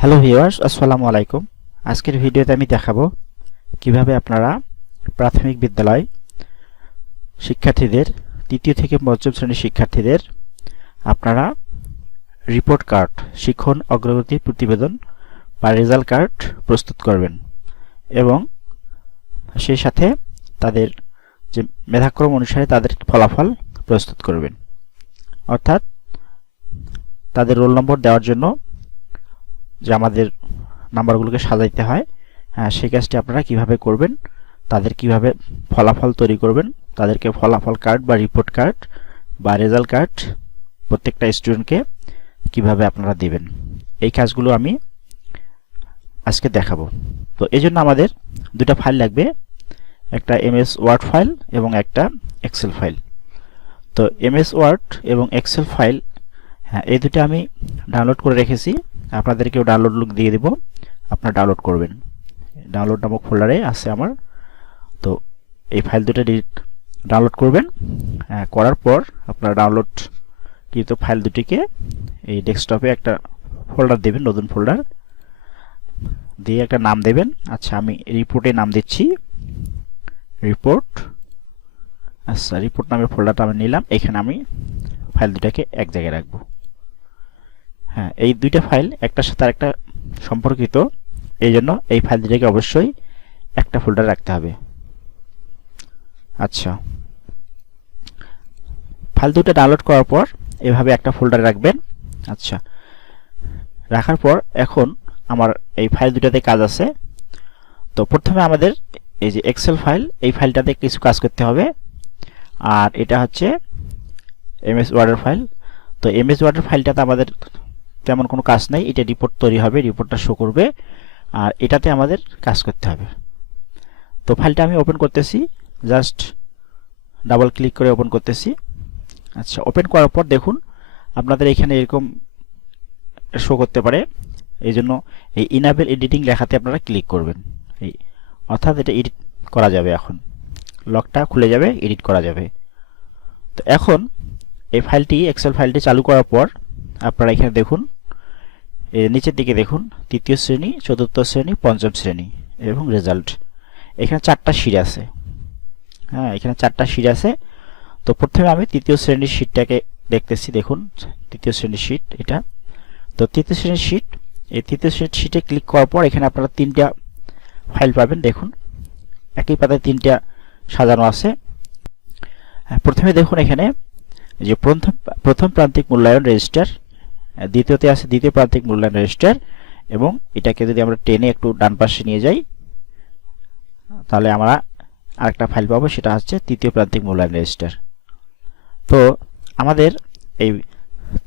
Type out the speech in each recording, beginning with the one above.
Hello viewers আসসালামু আলাইকুম। আজকের ভিডিওতে আমি দেখাবো কীভাবে আপনারা প্রাথমিক বিদ্যালয় শিক্ষার্থীদের, তৃতীয় থেকে পঞ্চম শ্রেণির শিক্ষার্থীদের আপনারা রিপোর্ট কার্ড শিক্ষণ অগ্রগতি প্রতিবেদন বা রেজাল্ট কার্ড প্রস্তুত করবেন এবং সেই সাথে তাদের যে মেধাক্রম অনুসারে তাদের ফলাফল প্রস্তুত করবেন। অর্থাৎ তাদের রোল নম্বর দেওয়ার জন্য যে আমাদের নাম্বারগুলোকে সাজাইতে হয় হ্যাঁ সেই কাজটি আপনারা কীভাবে করবেন, তাদের কীভাবে ফলাফল তৈরি করবেন, তাদেরকে ফলাফল কার্ড বা রিপোর্ট কার্ড বা রেজাল্ট কার্ড প্রত্যেকটা স্টুডেন্টকে কীভাবে আপনারা দিবেন। এই কাজগুলো আমি আজকে দেখাবো। তো এই জন্য আমাদের দুটা ফাইল লাগবে, একটা এমএস ওয়ার্ড ফাইল এবং একটা এক্সেল ফাইল তো এমএস ওয়ার্ড এবং এক্সেল ফাইল হ্যাঁ এই দুটো আমি ডাউনলোড করে রেখেছি। আপনাদেরকেও ডাউনলোড লুক দিয়ে দিব। আপনারা ডাউনলোড করবেন। ডাউনলোড নামক ফোল্ডারে আছে আমার। তো এই ফাইল দুটো ডাউনলোড করবেন। হ্যাঁ, করার পর আপনারা ডাউনলোড কিন্তু ফাইল দুটিকে এই ডেস্কটপে একটা ফোল্ডার দেবেন নতুন ফোল্ডার দিয়ে একটা নাম দেবেন। আচ্ছা আমি রিপোর্টে নাম দিচ্ছি। রিপোর্ট আচ্ছা রিপোর্ট নামের ফোল্ডারটা আমি নিলাম। এখানে আমি ফাইল দুটাকে এক জায়গায় রাখব। হ্যাঁ এই দুইটা ফাইল একটার সাথে আরেকটা সম্পর্কিত। এই জন্য এই ফাইল দুটাকে অবশ্যই একটা ফোল্ডার রাখতে হবে। আচ্ছা। ফাইল দুটো ডাউনলোড করার পর এভাবে একটা ফোল্ডারে রাখবেন। আচ্ছা। রাখার পর এখন আমার এই ফাইল দুটাতে কাজ আছে। তো প্রথমে আমাদের এই যে এক্সেল ফাইল এই ফাইলটাতে কিছু কাজ করতে হবে। আর এটা হচ্ছে এমএস ওয়ার্ডের ফাইল তো এমএস ওয়ার্ডের ফাইলটাতে আমাদের তেমন কোনো কাজ নেই, এটা রিপোর্ট তৈরি হবে রিপোর্টটা শো করবে, আর এটাতে আমাদের কাজ করতে হবে। তো ফাইলটা আমি ওপেন করতেছি জাস্ট ডাবল ক্লিক করে ওপেন করতেছি। আচ্ছা ওপেন করার পর দেখুন, আপনাদের এখানে এরকম শো করতে পারে, এই জন্য এই ইনাবেল এডিটিং লেখাতে আপনারা ক্লিক করবেন। এই, অর্থাৎ এটা এডিট করা যাবে এখন। লকটা খুলে যাবে এডিট করা যাবে। তো এখন এই ফাইলটি এক্সেল ফাইলটি চালু করার পর আপনারা এখানে দেখুন এই নিচের দিকে দেখুন তৃতীয় শ্রেণি চতুর্থ শ্রেণি পঞ্চম শ্রেণি এবং রেজাল্ট এখানে চারটা শিট আছে। হ্যাঁ এখানে চারটা শিট আছে। তো প্রথমে আমি তৃতীয় শ্রেণির শিটটাকে দেখতেছি দেখুন তৃতীয় শ্রেণির শিট এটা। তো তৃতীয় শ্রেণির শিট এই তৃতীয় শ্রেণির শিটে ক্লিক করার পর এখানে আপনারা তিনটা ফাইল পাবেন দেখুন। একই পাতায় তিনটা সাজানো আছে। হ্যাঁ, প্রথমে দেখুন এখানে যে প্রথম প্রথম প্রান্তিক মূল্যায়ন রেজিস্টার দ্বিতীয়তে আছে দ্বিতীয় প্রান্তিক মূল্যায়ন রেজিস্টার এবং এটাকে যদি আমরা টেনে একটু ডান পাশে নিয়ে যাই, তাহলে আমরা আরেকটা ফাইল পাবো, সেটা হচ্ছে তৃতীয় প্রান্তিক মূল্যায়ন রেজিস্টার তো আমাদের এই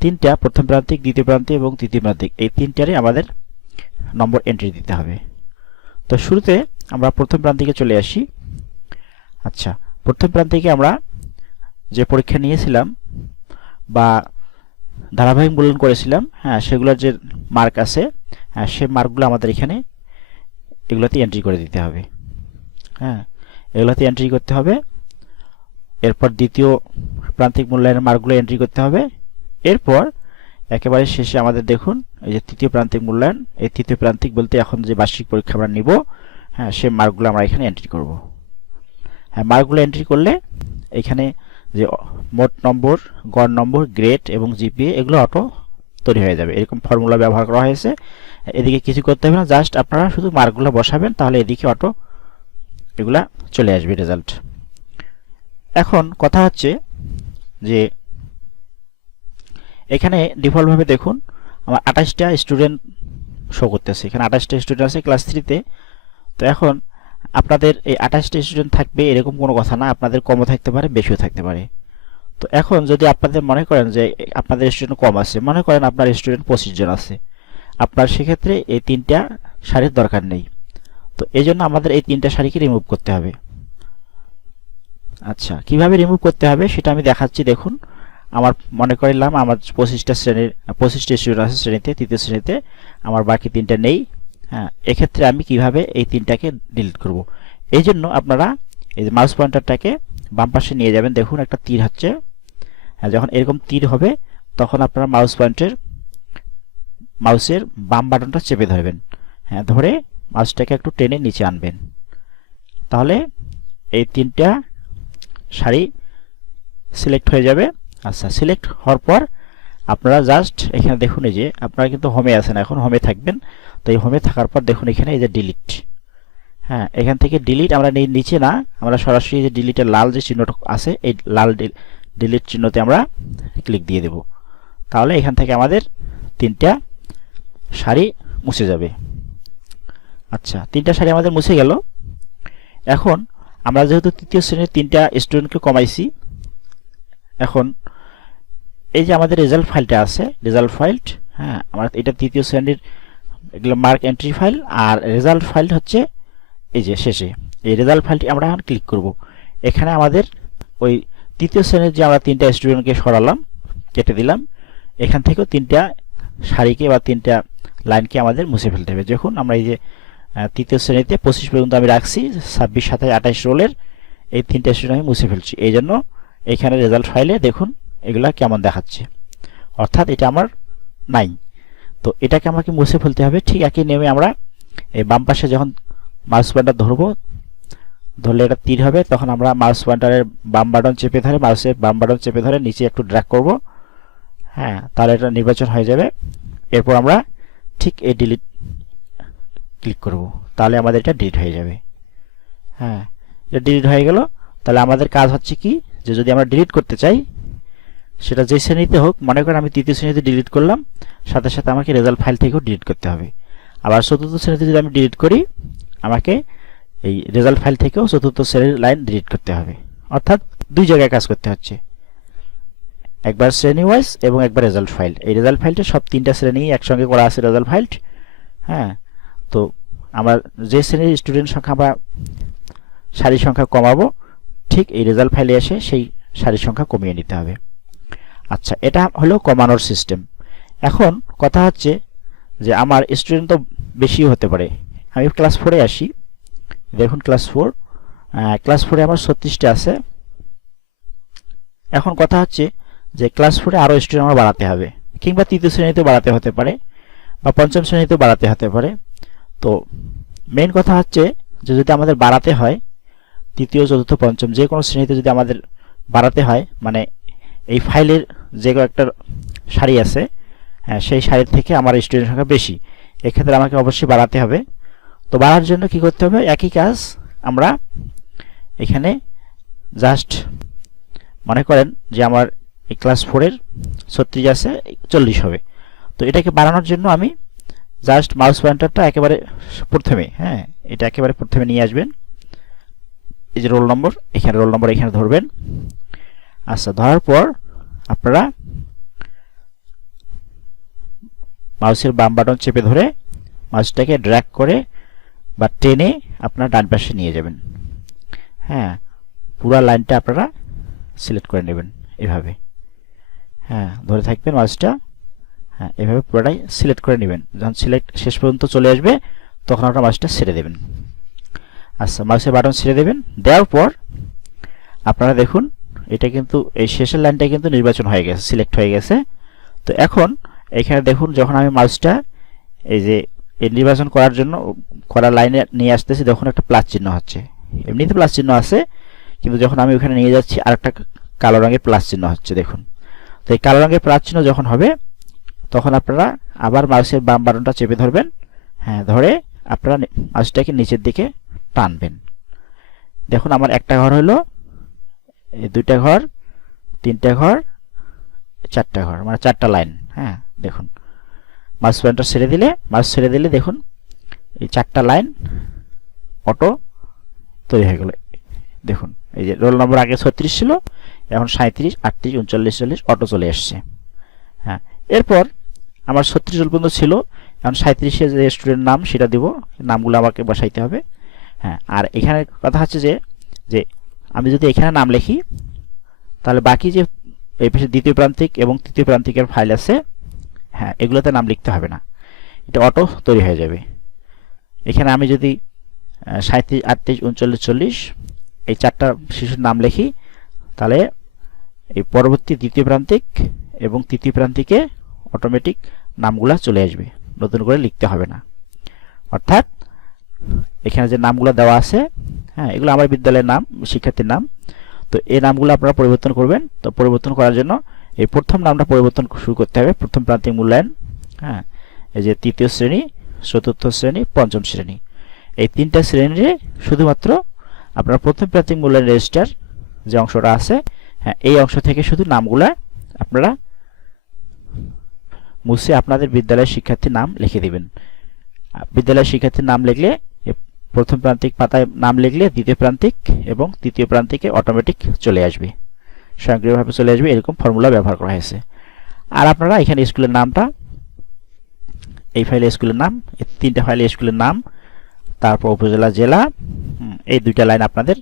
তিনটা, প্রথম প্রান্তিক, দ্বিতীয় প্রান্তিক এবং তৃতীয় প্রান্তিক, এই তিনটারই আমাদের নম্বর এন্ট্রি দিতে হবে। তো শুরুতে আমরা প্রথম প্রান্তিকে চলে আসি। আচ্ছা প্রথম প্রান্তিকে আমরা যে পরীক্ষা নিয়েছিলাম বা ধারাবাহিক মূল্যায়ন করেছিলাম হ্যাঁ সেগুলোর যে মার্ক আছে হ্যাঁ সেই মার্কগুলো আমাদের এখানে এগুলোতে এন্ট্রি করে দিতে হবে হ্যাঁ এগুলোতে এন্ট্রি করতে হবে, এরপর দ্বিতীয় প্রান্তিক মূল্যায়নের মার্কগুলো এন্ট্রি করতে হবে, এরপর একেবারে শেষে আমাদের দেখুন, এই যে তৃতীয় প্রান্তিক মূল্যায়ন, এই তৃতীয় প্রান্তিক বলতে এখন যে বার্ষিক পরীক্ষা আমরা নিব হ্যাঁ সে মার্কগুলো আমরা এখানে এন্ট্রি করব হ্যাঁ মার্কগুলো এন্ট্রি করলে এখানে যে মোট নম্বর, গড় নম্বর, গ্রেড এবং জিপিএ, এগুলো অটো তৈরি হয়ে যাবে। এরকম ফর্মুলা ব্যবহার করা হয়েছে। এদিকে কিছু করতে হবে না জাস্ট আপনারা শুধু মার্কগুলো বসাবেন, তাহলে এদিকে অটো এগুলা চলে আসবে রেজাল্ট এখন কথা হচ্ছে যে এখানে ডিফল্টভাবে দেখুন, আমার আঠাশটা স্টুডেন্ট শো করতেছে। এখানে আঠাশটা স্টুডেন্ট আছে ক্লাস থ্রিতে তো এখন আপনাদের এই আঠাশটা স্টুডেন্ট থাকবে, এরকম কোনো কথা না, আপনাদের কমও থাকতে পারে, বেশিও থাকতে পারে। তো এখন যদি আপনাদের মনে করেন যে আপনাদের স্টুডেন্ট কম আছে, মনে করেন আপনার স্টুডেন্ট পঁচিশ জন আছে, আপনার সেক্ষেত্রে এই তিনটা শাড়ির দরকার নেই। তো এই জন্য আমাদের এই তিনটা শাড়িকে রিমুভ করতে হবে। আচ্ছা কীভাবে রিমুভ করতে হবে সেটা আমি দেখাচ্ছি, দেখুন। আমার মনে করলাম, আমার পঁচিশটা শ্রেণির, পঁচিশটা স্টুডেন্ট আছে শ্রেণীতে, তৃতীয় শ্রেণীতে, আমার বাকি তিনটা নেই। হ্যাঁ এক্ষেত্রে আমি কীভাবে এই তিনটাকে ডিলিট করব? এই জন্য আপনারা এই যে মাউস পয়েন্টারটাকে বাম পাশে নিয়ে যাবেন। দেখুন, একটা তীর হচ্ছে। হ্যাঁ যখন এরকম তীর হবে, তখন আপনারা মাউস পয়েন্টের মাউসের বাম বাটনটা চেপে ধরবেন। হ্যাঁ ধরে মাউসটাকে একটু টেনে নিচে আনবেন। তাহলে এই তিনটা শাড়ি সিলেক্ট হয়ে যাবে। আচ্ছা সিলেক্ট হওয়ার পর আপনারা জাস্ট এখানে দেখুন এই যে, আপনারা কিন্তু হোমে আছেন এখন হোমে থাকবেন। তো এই হোমে থাকার পর দেখুন এখানে এই যে ডিলিট হ্যাঁ এখান থেকে ডিলিট আমরা নিচে না, আমরা সরাসরি যে ডিলিটের লাল যে চিহ্নটা আছে, এই লাল ডিলিট চিহ্নতে আমরা ক্লিক দিয়ে দেব। তাহলে এখান থেকে আমাদের তিনটা শাড়ি মুছে যাবে। আচ্ছা তিনটা শাড়ি আমাদের মুছে গেল। এখন আমরা যেহেতু তৃতীয় শ্রেণির তিনটা স্টুডেন্টকে কমাইছি, এখন এই যে আমাদের রেজাল্ট ফাইলটা আছে রেজাল্ট ফাইল হ্যাঁ আমার এটা তৃতীয় শ্রেণির এগুলো মার্ক এন্ট্রি ফাইল আর রেজাল্ট ফাইল হচ্ছে এই যে শেষে। এই রেজাল্ট ফাইলটি আমরা এখন ক্লিক করব। এখানে আমাদের ওই তৃতীয় শ্রেণির যে আমরা তিনটা স্টুডেন্টকে সরালাম, কেটে দিলাম, এখান থেকেও তিনটা সারিকে বা তিনটা লাইনকে আমাদের মুছে ফেলতে হবে। যখন আমরা এই যে তৃতীয় শ্রেণীতে পঁচিশ পর্যন্ত আমি রাখছি, ছাব্বিশ, সাতাশ, আঠাশ রোলের এই তিনটা স্টুডেন্ট আমি মুছে ফেলছি। এই জন্য এখানে রেজাল্ট ফাইলে দেখুন এগুলা কেমন দেখাচ্ছে? অর্থাৎ এটা আমার নাই। তো এটাকে আমাকে মুছে ফেলতে হবে। ঠিক একই নেমে আমরা এই বাম পাশে যখন মাউস পয়েন্টার ধরবো, ধরলে এটা তীর হবে, তখন আমরা মাউস পয়েন্টারের বাম বাটন চেপে ধরে মাউসের বাম বাটন চেপে ধরে নিচে একটু ড্র্যাক করব। হ্যাঁ তাহলে এটা নির্বাচন হয়ে যাবে। এরপর আমরা ঠিক এই ডিলিট ক্লিক করব। তাহলে আমাদের এটা ডিলিট হয়ে যাবে। হ্যাঁ এটা ডিলিট হয়ে গেল। তাহলে আমাদের কাজ হচ্ছে কি? যে যদি আমরা ডিলিট করতে চাই সেটা যে শ্রেণীতে হোক, মনে করেন আমি তৃতীয় শ্রেণীতে ডিলিট করলাম, সাথে সাথে আমাকে রেজাল্ট ফাইল থেকেও ডিলিট করতে হবে। আবার চতুর্থ শ্রেণীতে যদি আমি ডিলিট করি, আমাকে এই রেজাল্ট ফাইল থেকেও চতুর্থ শ্রেণির লাইন ডিলিট করতে হবে। অর্থাৎ দুই জায়গায় কাজ করতে হচ্ছে। একবার শ্রেণি ওয়াইজ এবং একবার রেজাল্ট ফাইল এই রেজাল্ট ফাইলটা সব তিনটা শ্রেণি একসঙ্গে করা আছে রেজাল্ট ফাইল হ্যাঁ? তো আমার যে শ্রেণির স্টুডেন্ট সংখ্যা বা সারির সংখ্যা কমাবো, ঠিক এই রেজাল্ট ফাইলে এসে সেই সারির সংখ্যা কমিয়ে নিতে হবে। আচ্ছা এটা হলো কমানোর সিস্টেম এখন কথা হচ্ছে যে আমার স্টুডেন্ট তো বেশি হতে পারে। আমি ক্লাস ফোরে আসি। দেখুন ক্লাস ফোর ক্লাস ফোরে আমার ছত্রিশটা আছে। এখন কথা হচ্ছে যে ক্লাস ফোরে আরও স্টুডেন্ট আমার বাড়াতে হবে। কিংবা তৃতীয় শ্রেণীতেও বাড়াতে হতে পারে বা পঞ্চম শ্রেণীতেও বাড়াতে হতে পারে। তো মেইন কথা হচ্ছে যে যদি আমাদের বাড়াতে হয়, তৃতীয়, চতুর্থ, পঞ্চম, যে কোনো শ্রেণীতে যদি আমাদের বাড়াতে হয় মানে এই ফাইলের যে কয়েকটা সারি আছে হ্যাঁ, সেই সারির থেকে আমার স্টুডেন্ট সংখ্যা বেশি। এক্ষেত্রে আমাকে অবশ্যই বাড়াতে হবে। তো বাড়ার জন্য কি করতে হবে? একই কাজ আমরা এখানে জাস্ট মনে করেন যে আমার এই ক্লাস ফোরের ছত্রিশ আছে চল্লিশ হবে। তো এটাকে বাড়ানোর জন্য আমি জাস্ট মাউস পয়েন্টারটা একেবারে প্রথমে হ্যাঁ এটা একেবারে প্রথমে নিয়ে আসবেন। এই যে রোল নম্বর এখানে রোল নম্বর এখানে ধরবেন। আচ্ছা ধরার পর আপনারা মাউসের বাম বাটন চেপে ধরে মাউসটাকে ড্র্যাগ করে বা টেনে আপনার ডান পাশে নিয়ে যাবেন। হ্যাঁ পুরো লাইনটা আপনারা সিলেক্ট করে নেবেন এভাবে। হ্যাঁ ধরে থাকবেন মাউসটা। হ্যাঁ এভাবে পুরোটাই সিলেক্ট করে নেবেন। যখন সিলেক্ট শেষ পর্যন্ত চলে আসবে, তখন আপনার মাউসটা ছেড়ে দেবেন। আচ্ছা মাউসের বাটন ছেড়ে দেবেন। দেওয়ার পর আপনারা দেখুন এটা কিন্তু, এই শেষের লাইনটা কিন্তু নির্বাচন হয়ে গেছে সিলেক্ট হয়ে গেছে। তো এখন এখানে দেখুন, যখন আমি মাউসটা এই যে নির্বাচন করার জন্য, করা লাইনে নিয়ে আসতেছি, দেখুন একটা প্লাস চিহ্ন হচ্ছে। এমনিতে প্লাস চিহ্ন আছে, কিন্তু যখন আমি ওখানে নিয়ে যাচ্ছি আর একটা কালো রঙের প্লাস চিহ্ন হচ্ছে, দেখুন। তো এই কালো রঙের প্লাস চিহ্ন যখন হবে, তখন আপনারা আবার মাউসের বাম বাটনটা চেপে ধরবেন। হ্যাঁ ধরে আপনারা মাউসটাকে নিচের দিকে টানবেন। দেখুন, আমার একটা ঘর হলো এই দুইটা ঘর, তিনটা ঘর, চারটা ঘর মানে চারটা লাইন হ্যাঁ দেখুন। মাউস পয়েন্টার ছেড়ে দিলে, মাউস ছেড়ে দিলে দেখুন, এই চারটা লাইন অটো তৈরি হয়ে গেল। দেখুন, এই যে রোল নম্বর আগে ছত্রিশ ছিল, এখন সাঁত্রিশ আটত্রিশ, উনচল্লিশ, চল্লিশ অটো চলে আসছে হ্যাঁ এরপর আমার ছত্রিশ রোল পর্যন্ত ছিল, এখন সাঁত্রিশে যে স্টুডেন্ট নাম, সেটা দিব, নামগুলো আমাকে বসাইতে হবে। হ্যাঁ আর এখানে কথা হচ্ছে যে যে আমি যদি এখানে নাম লিখি, তাহলে বাকি যে এই পাশে দ্বিতীয় প্রান্তিক এবং তৃতীয় প্রান্তিকের ফাইল আছে হ্যাঁ এগুলোতে নাম লিখতে হবে না। এটা অটো তৈরি হয়ে যাবে। এখানে আমি যদি সাঁত্রিশ আটত্রিশ, উনচল্লিশ, চল্লিশ, এই চারটা শিশুর নাম লিখি, তাহলে এই পরবর্তী দ্বিতীয় প্রান্তিক এবং তৃতীয় প্রান্তিকে অটোমেটিক নামগুলো চলে আসবে। নতুন করে লিখতে হবে না। অর্থাৎ, এখানে যে নামগুলো দেওয়া আছে হ্যাঁ এগুলো আমার বিদ্যালয়ের নাম, শিক্ষার্থীর নাম। তো এই নামগুলো আপনারা পরিবর্তন করবেন। তো পরিবর্তন করার জন্য এই প্রথম নামটা পরিবর্তন শুরু করতে হবে। প্রথম প্রান্তিক মূল্যায়ন হ্যাঁ এই যে তৃতীয় শ্রেণি, চতুর্থ শ্রেণি, পঞ্চম শ্রেণি। এই তিনটা শ্রেণীরে শুধুমাত্র আপনার প্রথম প্রান্তিক মূল্যায়ন রেজিস্টার যে অংশটা আছে হ্যাঁ এই অংশ থেকে শুধু নামগুলা আপনারা মুছে আপনাদের বিদ্যালয়ের শিক্ষার্থীর নাম লিখে দিবেন। বিদ্যালয়ের শিক্ষার্থীর নাম লিখলে প্রথম প্রান্তিক পাতায় নাম লিখলে দ্বিতীয় প্রান্তিক এবং তৃতীয় প্রান্তিকে অটোমেটিক চলে আসবে। স্বয়ংক্রিয়ভাবে চলে আসবে, এরকম ফর্মুলা ব্যবহার করা হয়েছে। আর আপনারা এখানে স্কুলের নামটা, এই ফাইলে স্কুলের নাম, এই তিনটা ফাইলে স্কুলের নাম, তারপর উপজেলা, জেলা এই দুইটা লাইন আপনাদের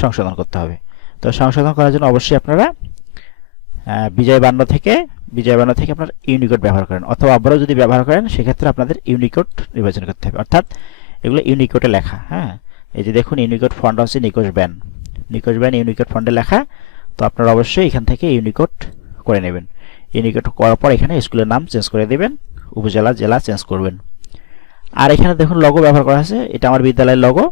সংশোধন করতে হবে। তো সংশোধন করার জন্য অবশ্যই আপনারা বিজয় বান্ন থেকে, বিজয় বান্ন থেকে আপনার ইউনিকোড ব্যবহার করেন। অথবা আবারও যদি ব্যবহার করেন, সেক্ষেত্রে আপনাদের ইউনিকোড নির্বাচন করতে হবে। অর্থাৎ এগুলো ইউনিকোডে লেখা হ্যাঁ? এই যে দেখুন, ইউনিকোড ফন্ড হচ্ছে নিকোশ ব্যান। নিকোশ ব্যান ইউনিকোড ফন্ডে লেখা, তো আপনারা অবশ্যই এখান থেকে ইউনিকোড করে নেবেন। ইউনিকোড করার পর এখানে স্কুলের নাম চেঞ্জ করে দেবেন, উপজেলা, জেলা চেঞ্জ করবেন। আর এখানে দেখুন লগো ব্যবহার করা আছে, এটা আমার বিদ্যালয়ের লগো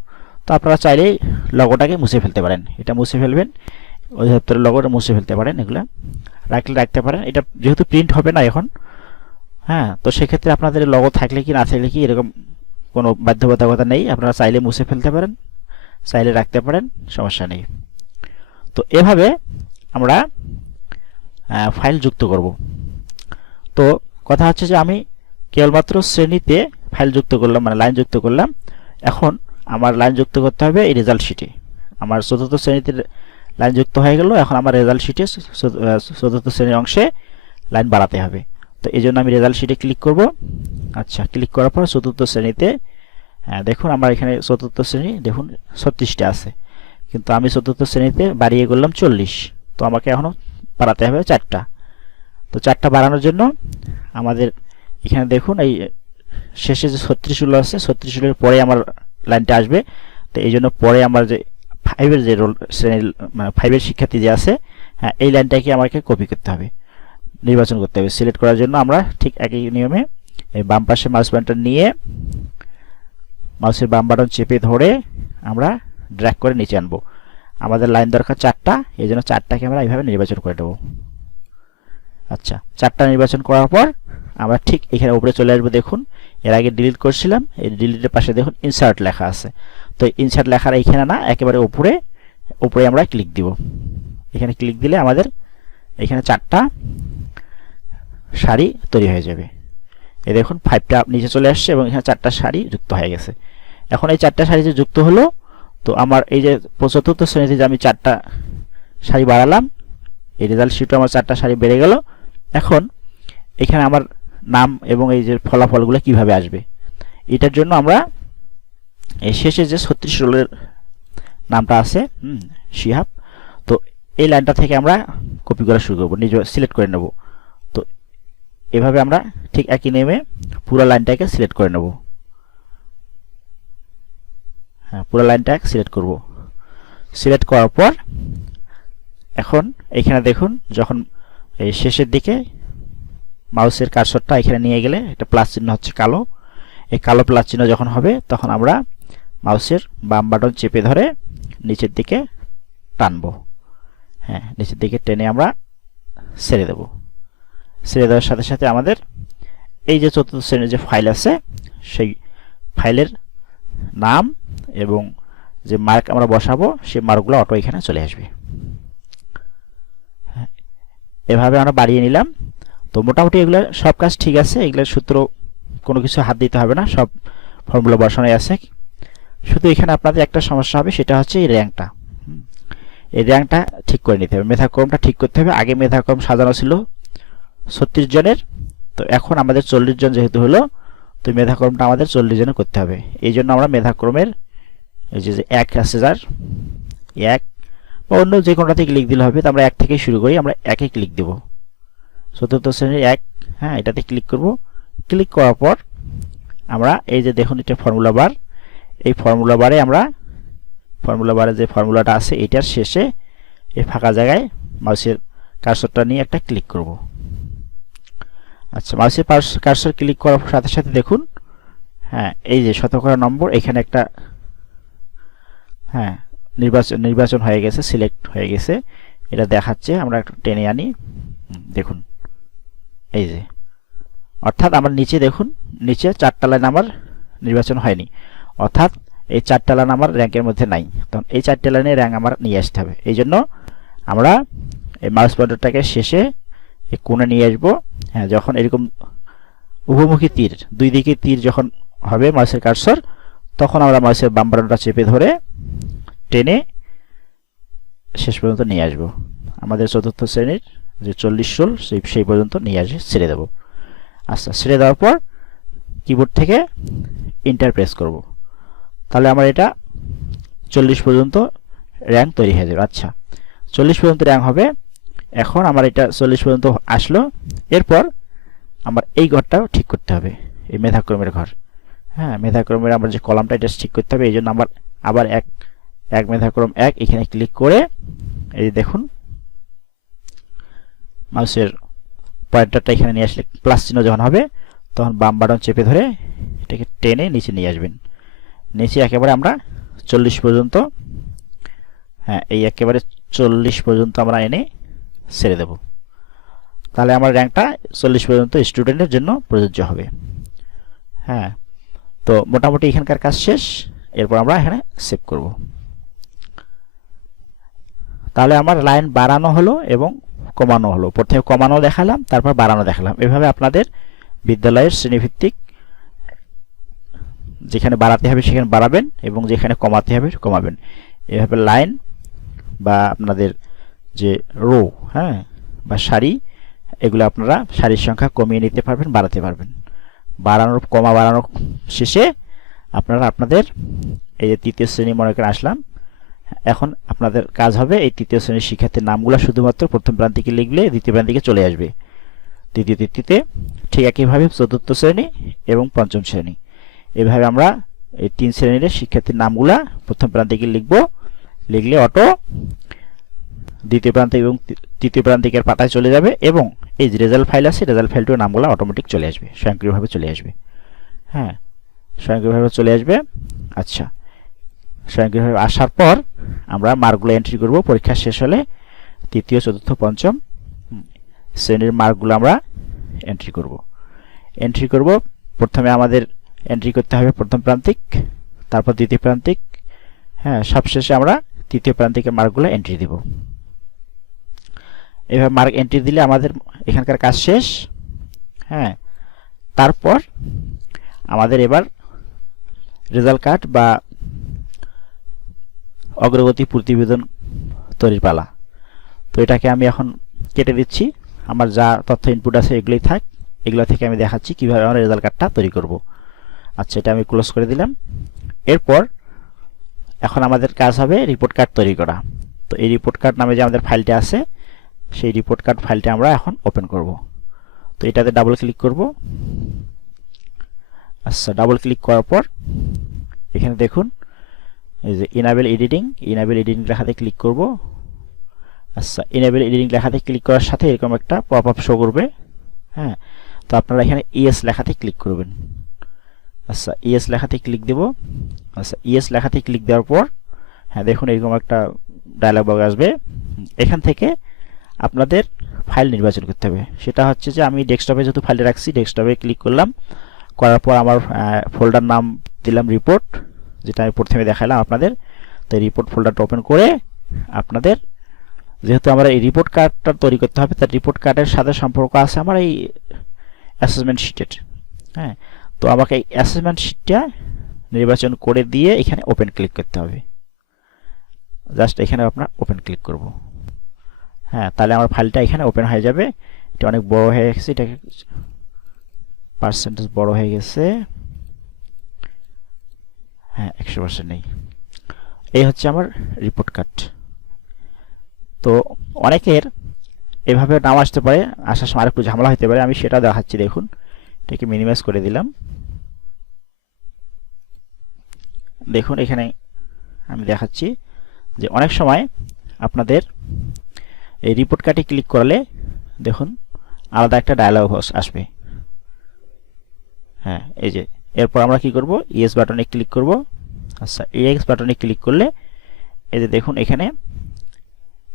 তো আপনারা চাইলেই লগোটাকে মুছে ফেলতে পারেন। এটা মুছে ফেলবেন অধিদপ্তরের লগোটা মুছে ফেলতে পারেন এগুলো। রাখলে রাখতে পারেন, এটা যেহেতু প্রিন্ট হবে না এখন হ্যাঁ? তো সেক্ষেত্রে আপনাদের লগো থাকলে কি, না থাকলে কি এরকম কোনো বাধ্যবাধকতা নেই, আপনারা চাইলে মুছে ফেলতে পারেন, চাইলে রাখতে পারেন, সমস্যা নেই। তো এভাবে আমরা ফাইল যুক্ত করব। তো কথা হচ্ছে যে আমি কেবলমাত্র শ্রেণীতে ফাইল যুক্ত করলাম মানে লাইন যুক্ত করলাম। এখন আমার লাইন যুক্ত করতে হবে এই রেজাল্ট শিটে আমার চতুর্থ শ্রেণীতে লাইন যুক্ত হয়ে গেল, এখন আমার রেজাল্ট শিটে চতুর্থ শ্রেণির অংশে লাইন বাড়াতে হবে। তো এই জন্য আমি রেজাল্ট শিটে ক্লিক করব। আচ্ছা ক্লিক করার পর চতুর্থ শ্রেণীতে দেখুন আমার এখানে চতুর্থ শ্রেণি, দেখুন ছত্রিশটা আছে। কিন্তু আমি চতুর্থ শ্রেণীতে বাড়িয়ে করলাম চল্লিশ। তো আমাকে এখনও বাড়াতে হবে চারটা। তো চারটা বাড়ানোর জন্য আমাদের এখানে দেখুন, এই শেষে যে ছত্রিশগুলো আছে, ছত্রিশগুলোর পরে আমার লাইনটা আসবে। তো এই জন্য পরে আমার যে ফাইভের যে রোল শ্রেণির মানে ফাইভের শিক্ষার্থী যে আছে হ্যাঁ এই লাইনটাকে আমাকে কপি করতে হবে। নির্বাচন করতে হবে। সিলেক্ট করার জন্য আমরা ঠিক একই নিয়মে এই বাম পাশে মাউস বাটনটা নিয়ে মাউসের বাম বাটন চেপে ধরে আমরা ড্র্যাগ করে নিচে আনব। আমাদের লাইন দরকার চারটা, এই জন্য চারটাকে আমরা এইভাবে নির্বাচন করে দেবো আচ্ছা চারটা নির্বাচন করার পর আমরা ঠিক এখানে উপরে চলে আসব, দেখুন। এর আগে ডিলিট করছিলাম, এই ডিলিটের পাশে দেখুন ইনসার্ট লেখা আছে। তো ইনসার্ট লেখার এইখানে না, একেবারে উপরে উপরে আমরা ক্লিক দিব। এখানে ক্লিক দিলে আমাদের এখানে চারটা শাড়ি তৈরি হয়ে যাবে। এই দেখুন ফাইভটা নিচে চলে আসছে এবং এখানে চারটা শাড়ি যুক্ত হয়ে গেছে। এখন এই চারটা শাড়ি যে যুক্ত হলো, তো আমার এই যে চতুর্থ শ্রেণীতে যে আমি চারটা শাড়ি বাড়ালাম, এই রেজাল্ট শিটও আমার চারটা শাড়ি বেড়ে গেল। এখন এখানে আমার নাম এবং এই যে ফলাফলগুলো কীভাবে আসবে, এটার জন্য আমরা এই শেষে যে ছত্রিশ রোলের নামটা আছে, হুম, শিহাব, তো এই লাইনটা থেকে আমরা কপি করা শুরু করব, নিজে সিলেক্ট করে নেব। এভাবে আমরা ঠিক একই নেমে পুরো লাইনটাকে সিলেক্ট করে নেব। হ্যাঁ পুরো লাইনটা সিলেক্ট করব। সিলেক্ট করার পর এখন এখানে দেখুন, যখন এই শেষের দিকে মাউসের কার্সরটা এখানে নিয়ে গেলে একটা প্লাস চিহ্ন হচ্ছে কালো। এই কালো প্লাস চিহ্ন যখন হবে, তখন আমরা মাউসের বাম বাটন চেপে ধরে নিচের দিকে টানবো। হ্যাঁ নিচের দিকে টেনে আমরা ছেড়ে দেব। ছেড়ে দেওয়ার সাথে সাথে আমাদের এই যে চতুর্থ শ্রেণির যে ফাইল আছে সেই ফাইলের নাম এবং যে মার্ক আমরা বসাবো সেই মার্কগুলো অটো এখানে চলে আসবে। হ্যাঁ, এভাবে আমরা বাড়িয়ে নিলাম। তো মোটামুটি এগুলো সব কাজ ঠিক আছে এগুলোর সূত্র কোনো কিছু হাত দিতে হবে না সব ফর্মুলা বসানোই আছে। শুধু এখানে আপনাদের একটা সমস্যা হবে সেটা হচ্ছে এই র্যাঙ্কটা। এই র্যাঙ্কটা ঠিক করে নিতে হবে মেধাক্রমটা ঠিক করতে হবে। আগে মেধাক্রম সাজানো ছিল ছত্রিশ জনের, তো এখন আমাদের চল্লিশ জন যেহেতু হলো, তো মেধাক্রমটা আমাদের চল্লিশ জনের করতে হবে। এই জন্য আমরা মেধাক্রমের এই যে এক আছে যার, এক, বা অন্য যে কোনোটাতে ক্লিক দিলে হবে, তো আমরা এক থেকেই শুরু করি, আমরা একে ক্লিক দেব। চতুর্থ শ্রেণির এক হ্যাঁ এটাতে ক্লিক করব। ক্লিক করার পর আমরা এই যে দেখুন, এটা ফর্মুলা বার এই ফর্মুলা বারে আমরা ফর্মুলা বারে যে ফর্মুলাটা আছে, এটার শেষে এই ফাঁকা জায়গায় মাউসের কার্সরটা নিয়ে একটা ক্লিক করব। আচ্ছা মাউসের কার্সার ক্লিক করার সাথে সাথে দেখুন। হ্যাঁ এই যে শতকরা নম্বর, এখানে একটা হ্যাঁ নির্বাচন নির্বাচন হয়ে গেছে সিলেক্ট হয়ে গেছে। এটা দেখাচ্ছে, আমরা একটু টেনে আনি। দেখুন। এই যে। অর্থাৎ আমার নিচে দেখুন, নিচে চারটা লাইন আমার নির্বাচন হয়নি। অর্থাৎ এই চারটা লাইন আমার র্যাঙ্কের মধ্যে নাই। তখন এই চারটা লাইনে র্যাঙ্ক আমার নিয়ে আসতে হবে। এই জন্য আমরা এই মাউস পয়েন্টারটাকে শেষে এই কোণে নিয়ে আসব। হ্যাঁ যখন এরকম উভমুখী তীর, দুই দিকে তীর যখন হবে মাউসের কার্সর, তখন আমরা মাউসের বাম চেপে ধরে টেনে শেষ পর্যন্ত নিয়ে আসব। আমাদের চতুর্থ শ্রেণির যে চল্লিশ ষোল, সেই সেই পর্যন্ত নিয়ে আসে, ছেড়ে দেব। আচ্ছা ছেড়ে দেওয়ার পর কিবোর্ড থেকে ইন্টার প্রেস করব। তাহলে আমার এটা চল্লিশ পর্যন্ত র্যাঙ্ক তৈরি হয়ে যাবে। আচ্ছা চল্লিশ পর্যন্ত র্যাঙ্ক হবে এখন আমার এটা চল্লিশ পর্যন্ত আসলো। এরপর আমার এই ঘরটাও ঠিক করতে হবে, এই মেধাক্রমের ঘর। হ্যাঁ মেধাক্রমের আমার যে কলামটা, এটা ঠিক করতে হবে, এই জন্য আমার আবার এক এক মেধাক্রম, এক, এখানে ক্লিক করে এই দেখুন, মাউসের পয়েন্টারটা এখানে নিয়ে আসলে প্লাস চিহ্ন যখন হবে, তখন বাম বাটন চেপে ধরে এটাকে টেনে নিচে নিয়ে আসবেন। নিচে একেবারে আমরা চল্লিশ পর্যন্ত হ্যাঁ এই একেবারে চল্লিশ পর্যন্ত আমরা এনে ছেড়ে দেব। তাহলে আমার র্যাঙ্কটা চল্লিশ পর্যন্ত স্টুডেন্টের জন্য প্রযোজ্য হবে। হ্যাঁ তো মোটামুটি এখানকার কাজ শেষ। এরপর আমরা এখানে সেভ করব। তাহলে আমার লাইন বাড়ানো হলো এবং কমানো হলো। প্রথমে কমানো দেখালাম, তারপর বাড়ানো দেখালাম। এভাবে আপনাদের বিদ্যালয়ের শ্রেণীভিত্তিক যেখানে বাড়াতে হবে সেখানে বাড়াবেন এবং যেখানে কমাতে হবে কমাবেন। এভাবে লাইন বা আপনাদের যে রো হ্যাঁ বা সারি, এগুলো আপনারা সারির সংখ্যা কমিয়ে নিতে পারবেন, বাড়াতে পারবেন। বাড়ানোর, কমা বাড়ানোর শেষে আপনারা আপনাদের এই যে তৃতীয় শ্রেণি মনে করে আসলাম, এখন আপনাদের কাজ হবে এই তৃতীয় শ্রেণির শিক্ষার্থীর নামগুলো শুধুমাত্র প্রথম প্রান্তিকে লিখলে দ্বিতীয় প্রান্তিকে চলে আসবে। তৃতীয় তৃতীয়তে ঠিক একইভাবে চতুর্থ শ্রেণি এবং পঞ্চম শ্রেণি। এভাবে আমরা এই তিন শ্রেণির শিক্ষার্থীর নামগুলা প্রথম প্রান্তিকে লিখব। লিখলে অটো দ্বিতীয় প্রান্তিক এবং তৃতীয় প্রান্তিকের পাতায় চলে যাবে এবং এই যে রেজাল্ট ফাইল আছে রেজাল্ট ফাইলটির নামগুলো অটোমেটিক চলে আসবে, স্বয়ংক্রিয়ভাবে চলে আসবে। হ্যাঁ স্বয়ংক্রিয়ভাবে চলে আসবে। আচ্ছা স্বয়ংক্রিয়ভাবে আসার পর আমরা মার্কগুলো এন্ট্রি করব, পরীক্ষা শেষ হলে তৃতীয়, চতুর্থ, পঞ্চম শ্রেণির মার্কগুলো আমরা এন্ট্রি করব। এন্ট্রি করব, প্রথমে আমাদের এন্ট্রি করতে হবে প্রথম প্রান্তিক, তারপর দ্বিতীয় প্রান্তিক হ্যাঁ সবশেষে আমরা তৃতীয় প্রান্তিকের মার্কগুলো এন্ট্রি দিব। এভাবে মার্ক এন্ট্রি দিলে আমাদের এখানকার কাজ শেষ। হ্যাঁ তারপর আমাদের এবার রেজাল্ট কার্ড বা অগ্রগতি প্রতিবেদন তৈরির পালা। তো এটাকে আমি এখন কেটে দিচ্ছি। আমার যা তথ্য ইনপুট আছে এগুলোই থাক। এগুলো থেকে আমি দেখাচ্ছি কীভাবে আমরা রেজাল্ট কার্ডটা তৈরি করব। আচ্ছা এটা আমি ক্লোজ করে দিলাম। এরপর এখন আমাদের কাজ হবে রিপোর্ট কার্ড তৈরি করা। তো এই রিপোর্ট কার্ড নামে যে আমাদের ফাইলটা আছে সেই রিপোর্ট কার্ড ফাইলটা আমরা এখন ওপেন করব। তো এটাতে ডাবল ক্লিক করব। আচ্ছা ডাবল ক্লিক করার পর এখানে দেখুন, এই যে ইনাবেল এডিটিং ইনাবেল এডিটিং লেখাতে ক্লিক করব। আচ্ছা ইনাবেল এডিটিং লেখাতে ক্লিক করার সাথে এরকম একটা পপ আপ শো করবে। হ্যাঁ তো আপনারা এখানে ইএস লেখাতে ক্লিক করবেন। আচ্ছা ইএস লেখাতে ক্লিক দেব। আচ্ছা ইএস লেখাতে ক্লিক দেওয়ার পর হ্যাঁ দেখুন এরকম একটা ডায়লগ বক্স আসবে। এখান থেকে আপনাদের ফাইল নির্বাচন করতে হবে। সেটা হচ্ছে যে আমি ডেস্কটপে যেহেতু ফাইলটা রাখছি ডেস্কটপে ক্লিক করলাম। করার পর আমার ফোল্ডার নাম দিলাম রিপোর্ট যেটা আমি প্রথমে দেখালাম আপনাদের। তো রিপোর্ট ফোল্ডারটা ওপেন করে আপনাদের, যেহেতু আমরা এই রিপোর্ট কার্ডটা তৈরি করতে হবে, তার রিপোর্ট কার্ডের সাথে সম্পর্ক আছে আমার এই অ্যাসেসমেন্ট শিটের হ্যাঁ তো আমাকে এই অ্যাসেসমেন্ট শিটটা নির্বাচন করে দিয়ে এখানে ওপেন ক্লিক করতে হবে। জাস্ট এখানে আপনার ওপেন ক্লিক করব। হ্যাঁ তাহলে আমার ফাইলটা এখানে ওপেন হয়ে যাবে। এটা অনেক বড় হয়ে গেছে, এটা পার্সেন্টেজ বড় হয়ে গেছে। হ্যাঁ একশো পার্সেন্ট নেই। এই হচ্ছে আমার রিপোর্ট কার্ড তো অনেকের এভাবে নাম আসতে পারে, আসার সময় আরেকটু ঝামেলা হতে পারে, আমি সেটা দেখাচ্ছি, দেখুন। এটাকে মিনিমাইজ করে দিলাম। দেখুন, এখানে আমি দেখাচ্ছি যে অনেক সময় আপনাদের এই রিপোর্ট কার্ডে ক্লিক করলে দেখুন আলাদা একটা ডায়ালগ আসবে। হ্যাঁ এই যে, এরপর আমরা কি করব? ইএস বাটনে ক্লিক করব। আচ্ছা ইএক্স বাটনে ক্লিক করলে এই যে দেখুন এখানে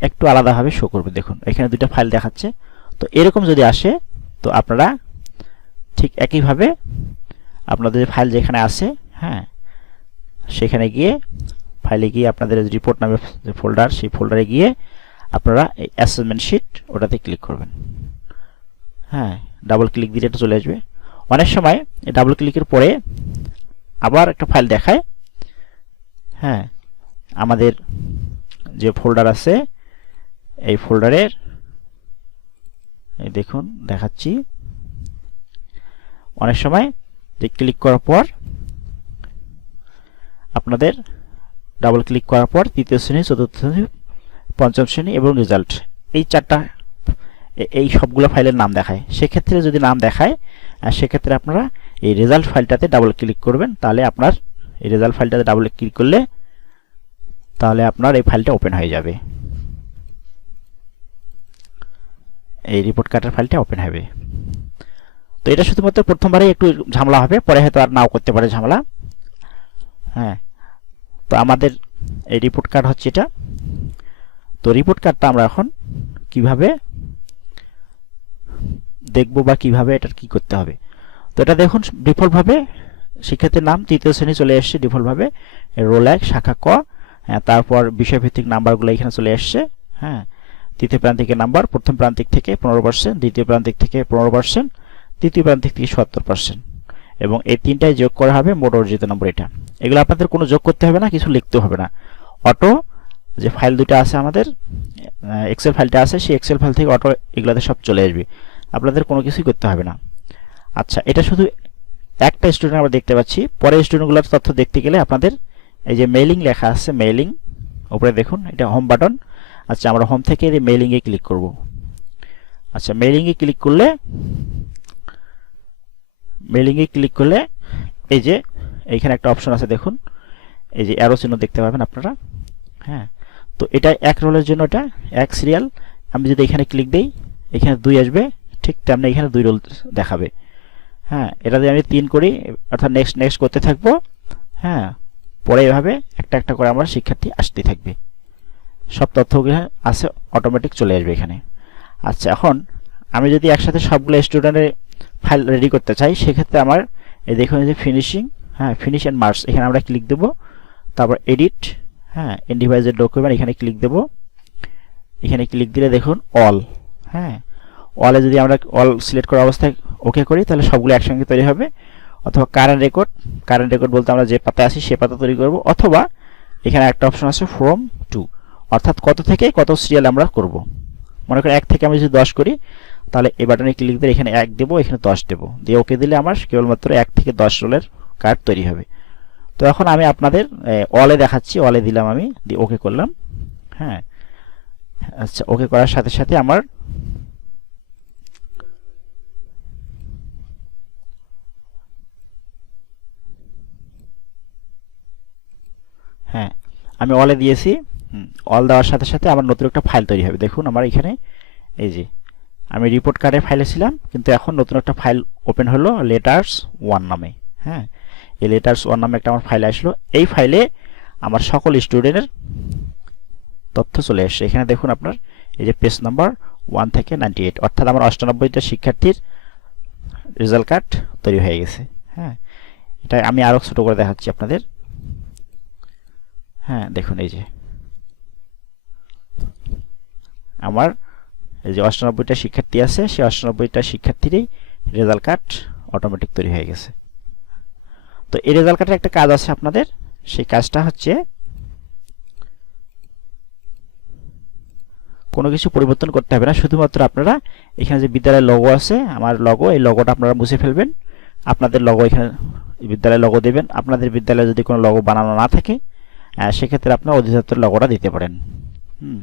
একটু আলাদাভাবে শো করবে। দেখুন, এখানে দুইটা ফাইল দেখাচ্ছে। তো এরকম যদি আসে, তো আপনারা ঠিক একইভাবে আপনাদের ফাইল যেখানে আছে হ্যাঁ সেখানে গিয়ে ফাইলে গিয়ে আপনাদের রিপোর্ট নামে যে ফোল্ডার সেই ফোল্ডারে গিয়ে আপনারা এই অ্যাসেসমেন্ট শিট ওটাতে ক্লিক করবেন। হ্যাঁ ডাবল ক্লিক দিলে এটা চলে আসবে। অনেক সময় এই ডাবল ক্লিকের পরে আবার একটা ফাইল দেখায়। হ্যাঁ আমাদের যে ফোল্ডার আছে, এই ফোল্ডারের এই দেখুন, দেখাচ্ছি। অনেক সময় যে ক্লিক করার পর আপনাদের ডাবল ক্লিক করার পর তৃতীয় শ্রেণি, চতুর্থ শ্রেণি পঞ্চম শ্রেণি এবং রেজাল্ট এই চারটা, এই সবগুলো ফাইলের নাম দেখায়। সেক্ষেত্রে যদি নাম দেখায় সেক্ষেত্রে আপনারা এই রেজাল্ট ফাইলটাতে ডাবল ক্লিক করবেন। তাহলে আপনার এই রেজাল্ট ফাইলটাতে ডাবল ক্লিক করলে তাহলে আপনার এই ফাইলটা ওপেন হয়ে যাবে। এই রিপোর্ট কার্ডের ফাইলটা ওপেন হবে। তো এটা শুধুমাত্র প্রথমবারেই একটু ঝামেলা হবে, পরে হয়তো আর নাও করতে পারে ঝামেলা। হ্যাঁ তো আমাদের এই রিপোর্ট কার্ড হচ্ছে এটা। তো রিপোর্ট কার্ডটা আমরা এখন কীভাবে দেখব বা কীভাবে এটার কি করতে হবে? তো এটা দেখুন ডিফল্টভাবে শিক্ষার্থীর নাম তৃতীয় শ্রেণি চলে এসছে ডিফল্টভাবে রোল এক শাখা ক হ্যাঁ, তারপর বিষয়ভিত্তিক নাম্বারগুলো এখানে চলে এসছে হ্যাঁ তৃতীয় প্রান্তিকের নাম্বার প্রথম প্রান্তিক থেকে পনেরো পার্সেন্ট দ্বিতীয় প্রান্তিক থেকে পনেরো পার্সেন্ট তৃতীয় প্রান্তিক থেকে সত্তর পার্সেন্ট এবং এই তিনটায় যোগ করা হবে মোট অর্জিত নম্বর এটা। এগুলো আপনাদের কোনো যোগ করতে হবে না কিছু লিখতে হবে না। অটো যে ফাইল দুটো আছে আমাদের এক্সেল ফাইলটা আছে, সেই এক্সেল ফাইল থেকে অটো এগুলাতে সব চলে আসবে। আপনাদের কোনো কিছুই করতে হবে না। আচ্ছা এটা শুধু একটা স্টুডেন্ট আমরা দেখতে পাচ্ছি। পরের স্টুডেন্টগুলোর তথ্য দেখতে গেলে আপনাদের এই যে মেইলিং লেখা আছে মেইলিং উপরে দেখুন, এটা হোম বাটন আচ্ছা আমরা হোম থেকে এই মেইলিংয়ে ক্লিক করব। আচ্ছা মেইলিংয়ে ক্লিক করলে মেইলিংয়ে ক্লিক করলে এই যে, এইখানে একটা অপশন আছে দেখুন। এই যে অ্যারো চিহ্ন দেখতে পাবেন আপনারা। হ্যাঁ তো এটা এক রোলের জন্য এটা এক সিরিয়াল আমি যদি এখানে ক্লিক দেই, এখানে দুই আসবে, ঠিক তেমনি এখানে দুই রোল দেখাবে। হ্যাঁ এটা আমি তিন করি, অর্থাৎ নেক্সট নেক্সট করতে থাকব। হ্যাঁ পরে এভাবে একটা একটা করে আমার শিক্ষার্থী আসতে থাকবে। সব তথ্যগুলো আছে অটোমেটিক চলে আসবে এখানে। আচ্ছা এখন আমি যদি একসাথে সবগুলো স্টুডেন্টের ফাইল রেডি করতে চাই, সেক্ষেত্রে আমার, এই দেখুন যে ফিনিশিং হ্যাঁ ফিনিশ অ্যান্ড মার্কস এখানে আমরা ক্লিক দেব। তারপর এডিট হ্যাঁ ইন্ডিভাইজের ডকুমেন্ট এখানে ক্লিক দেব। এখানে ক্লিক দিলে দেখুন অল হ্যাঁ। অলে যদি আমরা অল সিলেক্ট করা অবস্থায় ওকে করি, তাহলে সবগুলো একসঙ্গে তৈরি হবে। অথবা কারেন্ট রেকর্ড কারেন্ট রেকর্ড বলতে আমরা যে পাতায় আছি সে পাতা তৈরি করব, অথবা এখানে একটা অপশন আছে ফ্রম টু অর্থাৎ কত থেকে কত সিরিয়াল আমরা করব। মনে করি এক থেকে আমি যদি দশ করি, তাহলে এই বাটনে ক্লিক দিয়ে এখানে এক দেবো, এখানে দশ দেবো। দিয়ে ওকে দিলে আমার কেবলমাত্র এক থেকে দশ রোলের কার্ড তৈরি হবে। তো এখন আমি আপনাদের অলে দেখাচ্ছি অলে দিলাম আমি দিয়ে ওকে করলাম হ্যাঁ। আচ্ছা ওকে করার সাথে সাথে আমার হ্যাঁ আমি অলে দিয়েছি অল দেওয়ার সাথে সাথে আমার নতুন একটা ফাইল তৈরি হবে। দেখুন আমার এখানে, এই যে, আমি রিপোর্ট কার্ডে ফাইলে ছিলাম, কিন্তু এখন নতুন একটা ফাইল ওপেন হলো লেটার্স ওয়ান নামে হ্যাঁ। এই লেটার্স ওয়ান নামে একটা আমার ফাইল আসলো। এই ফাইলে আমার সকল স্টুডেন্টের তথ্য চলে আসছে এখানে দেখুন আপনার, এই যে পেজ নাম্বার ওয়ান থেকে নাইনটি এইট অর্থাৎ আমার অষ্টানব্বইটা শিক্ষার্থীর রেজাল্ট কার্ড তৈরি হয়ে গেছে। হ্যাঁ এটা আমি আরও ছোটো করে দেখাচ্ছি আপনাদের। হ্যাঁ দেখুন এই যে। আমার এই যে অষ্টানব্বইটা শিক্ষার্থী আছে, সেই অষ্টানব্বইটা শিক্ষার্থীরই রেজাল্ট কার্ড অটোমেটিক তৈরি হয়ে গেছে। তো এই রেজাল্ট কার্ডের একটা কাজ আছে আপনাদের। সেই কাজটা হচ্ছে কোনো কিছু পরিবর্তন করতে হবে না। শুধুমাত্র আপনারা এখানে যে বিদ্যালয়ের লগো আছে, আমার লগো এই লগোটা আপনারা মুছে ফেলবেন। আপনাদের লগো এখানে বিদ্যালয়ের লগো দেবেন। আপনাদের বিদ্যালয়ে যদি কোনো লগো বানানো না থাকে সেক্ষেত্রে আপনার অধিদপ্তর লগোটা দিতে পারেন। হুম।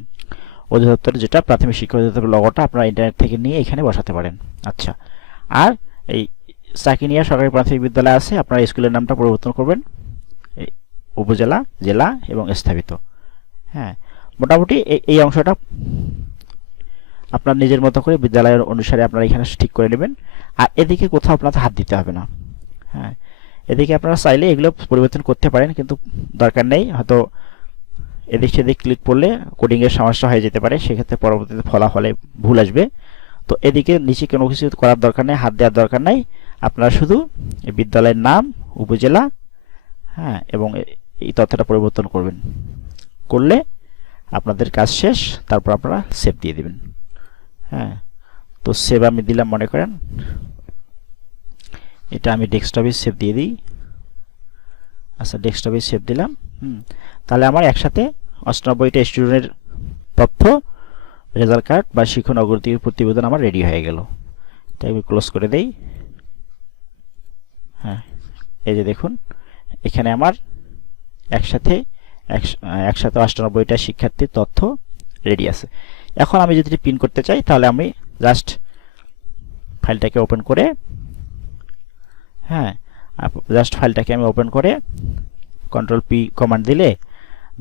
অধিদপ্তর যেটা প্রাথমিক শিক্ষা অধিদপ্তর লগোটা আপনারা ইন্টারনেট থেকে নিয়ে এখানে বসাতে পারেন। আচ্ছা। আর এই চাকিনিয়া সরকারি প্রাথমিক বিদ্যালয় আছে, আপনারা স্কুলের নামটা পরিবর্তন করবেন। উপজেলা, জেলা এবং স্থাপিত। হ্যাঁ মোটামুটি এই অংশটা আপনার নিজের মতো করে বিদ্যালয়ের অনুসারে আপনারা এখানে ঠিক করে নেবেন। আর এদিকে কোথাও আপনাদের হাত দিতে হবে না। হ্যাঁ এদিকে আপনারা চাইলে এগুলো পরিবর্তন করতে পারেন, কিন্তু দরকার নেই। হয়তো এদিক সেদিক ক্লিক করলে কোডিংয়ের সমস্যা হয়ে যেতে পারে। সেক্ষেত্রে পরবর্তীতে ফলাফলে ভুল আসবে। তো এদিকে নিচে কোনো কিছু করার দরকার নেই, হাত দেওয়ার দরকার নাই। আপনারা শুধু বিদ্যালয়ের নাম, উপজেলা হ্যাঁ এবং এই তথ্যটা পরিবর্তন করবেন। করলে আপনাদের কাজ শেষ, তারপর আপনারা সেভ দিয়ে দেবেন। হ্যাঁ তো সেভ আমি দিলাম, মনে করেন। এটা আমি ডেস্কটপে সেভ দিয়ে দিই। আচ্ছা ডেস্কটপে সেভ দিলাম, হুম। তাহলে আমার একসাথে অষ্টানব্বইটা স্টুডেন্টের তথ্য রেজাল্ট কার্ড বা শিক্ষণ অগ্রগতির প্রতিবেদন আমার রেডি হয়ে গেল। তাই আমি ক্লোজ করে দেই। হ্যাঁ এই যে দেখুন, এখানে আমার একসাথে একসাথে অষ্টানব্বইটা শিক্ষার্থীর তথ্য রেডি আছে। এখন আমি যদি প্রিন্ট করতে চাই, তাহলে আমি জাস্ট ফাইলটাকে ওপেন করে হ্যাঁ জাস্ট ফাইলটাকে আমি ওপেন করে কন্ট্রোল পি কমান্ড দিলে,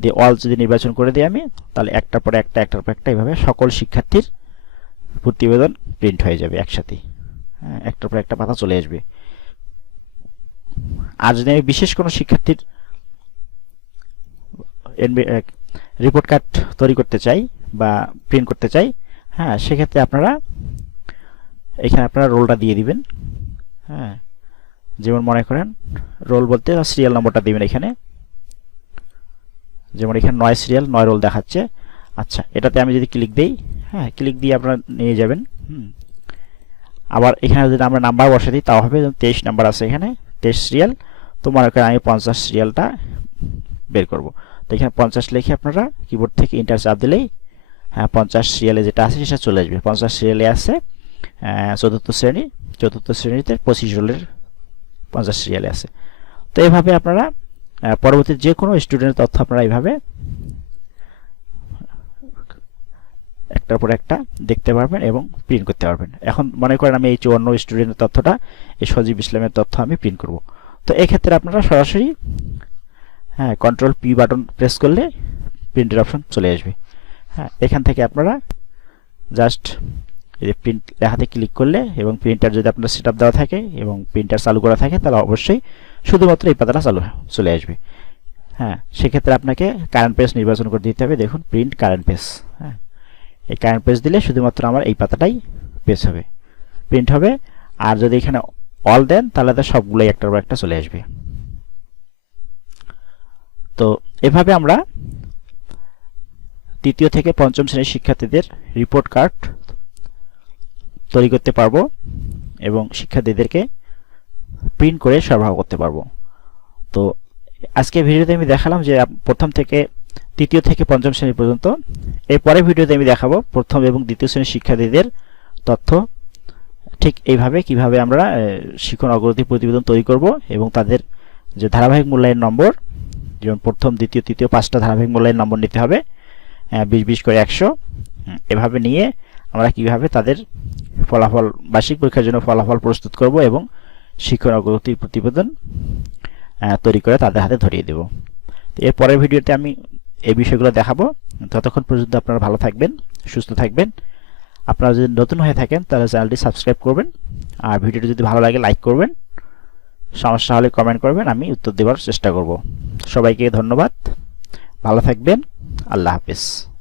দিয়ে অল যদি নির্বাচন করে দিই আমি, তাহলে একটার পর একটা, একটার পর একটা এইভাবে সকল শিক্ষার্থীর প্রতিবেদন প্রিন্ট হয়ে যাবে একসাথে হ্যাঁ একটার পর একটা পাতা চলে আসবে। আর যদি আমি বিশেষ কোনো শিক্ষার্থীর রিপোর্ট কার্ড তৈরি করতে চাই বা প্রিন্ট করতে চাই হ্যাঁ সেক্ষেত্রে আপনারা এখানে আপনারা রোলটা দিয়ে দিবেন হ্যাঁ যেমন মনে করেন রোল বলতে সিরিয়াল নম্বরটা দিবেন এখানে, যেমন এখানে নয় সিরিয়াল নয় রোল দেখাচ্ছে আচ্ছা এটাতে আমি যদি ক্লিক দিই হ্যাঁ ক্লিক দিয়ে আপনারা নিয়ে যাবেন, হুম, আবার এখানে যদি আমরা নাম্বার বসে দিই, তাও হবে তেইশ নাম্বার আছে এখানে তেইশ সিরিয়াল তো মনে করেন আমি পঞ্চাশ সিরিয়ালটা বের করব। তো এখানে পঞ্চাশ লিখে আপনারা কিবোর্ড থেকে ইন্টার চাপ দিলেই হ্যাঁ পঞ্চাশ সিরিয়ালে যেটা আছে সেটা চলে আসবে। পঞ্চাশ সিরিয়ালে আছে চতুর্থ শ্রেণি, চতুর্থ শ্রেণীতে পঁচিশ রোলের পঞ্চাশ সিরিয়ালে আছে। তো এভাবে আপনারা পরবর্তী যে কোনো স্টুডেন্টের তথ্য আপনারা এইভাবে একটার পর একটা দেখতে পারবেন এবং প্রিন্ট করতে পারবেন। এখন মনে করেন আমি এই চুয়ান্ন স্টুডেন্টের তথ্যটা, এই সজীব ইসলামের তথ্য আমি প্রিন্ট করব। তো এক্ষেত্রে আপনারা সরাসরি হ্যাঁ কন্ট্রোল পি বাটন প্রেস করলে প্রিন্টের অপশন চলে আসবে। হ্যাঁ এখান থেকে আপনারা জাস্ট এই যে প্রিন্ট লেখাতে ক্লিক করলে এবং প্রিন্টার যদি আপনার সেট দেওয়া থাকে এবং প্রিন্টার চালু করা থাকে, তাহলে অবশ্যই শুধুমাত্র এই পাতাটা চালু চলে আসবে। হ্যাঁ সেক্ষেত্রে আপনাকে কারেন্ট পেজ নির্বাচন করে দিতে হবে। দেখুন প্রিন্ট কারেন্ট পেজ এই কারেন্ট পেজ দিলে শুধুমাত্র আমার এই পাতাটাই পেজ হবে। প্রিন্ট হবে। আর যদি এখানে অল দেন, তাহলে তো সবগুলোই একটার পর একটা চলে আসবে। তো এভাবে আমরা তৃতীয় থেকে পঞ্চম শ্রেণির শিক্ষার্থীদের রিপোর্ট কার্ড তৈরি করতে পারব এবং শিক্ষার্থীদেরকে প্রিন্ট করে সরবরাহ করতে পারব। তো আজকে ভিডিওতে আমি দেখালাম যে প্রথম থেকে তৃতীয় থেকে পঞ্চম শ্রেণি পর্যন্ত এর পরের ভিডিওতে আমি দেখাবো প্রথম এবং দ্বিতীয় শ্রেণির শিক্ষার্থীদের তথ্য। ঠিক এইভাবে কীভাবে আমরা শিক্ষণ অগ্রগতি প্রতিবেদন তৈরি করব এবং তাদের যে ধারাবাহিক মূল্যায়ন নম্বর, যেমন প্রথম, দ্বিতীয়, তৃতীয় পাঁচটা ধারাবাহিক মূল্যায়ন নম্বর নিতে হবে বিশ বিশ করে একশো। এভাবে নিয়ে আমরা কীভাবে তাদের ফলাফল, বার্ষিক পরীক্ষার জন্য ফলাফল প্রস্তুত করব এবং শিক্ষণ অগ্রগতির প্রতিবেদন তৈরি করে তাদের হাতে ধরিয়ে দেব। তো এর পরের ভিডিওতে আমি এই বিষয়গুলো দেখাবো। ততক্ষণ পর্যন্ত আপনারা ভালো থাকবেন, সুস্থ থাকবেন। আপনারা যদি নতুন হয়ে থাকেন, তাহলে চ্যানেলটি সাবস্ক্রাইব করবেন। আর ভিডিওটি যদি ভালো লাগে, লাইক করবেন। সমস্যা হলে কমেন্ট করবেন, আমি উত্তর দেওয়ার চেষ্টা করব। সবাইকে ধন্যবাদ। ভালো থাকবেন। আল্লাহ হাফিজ।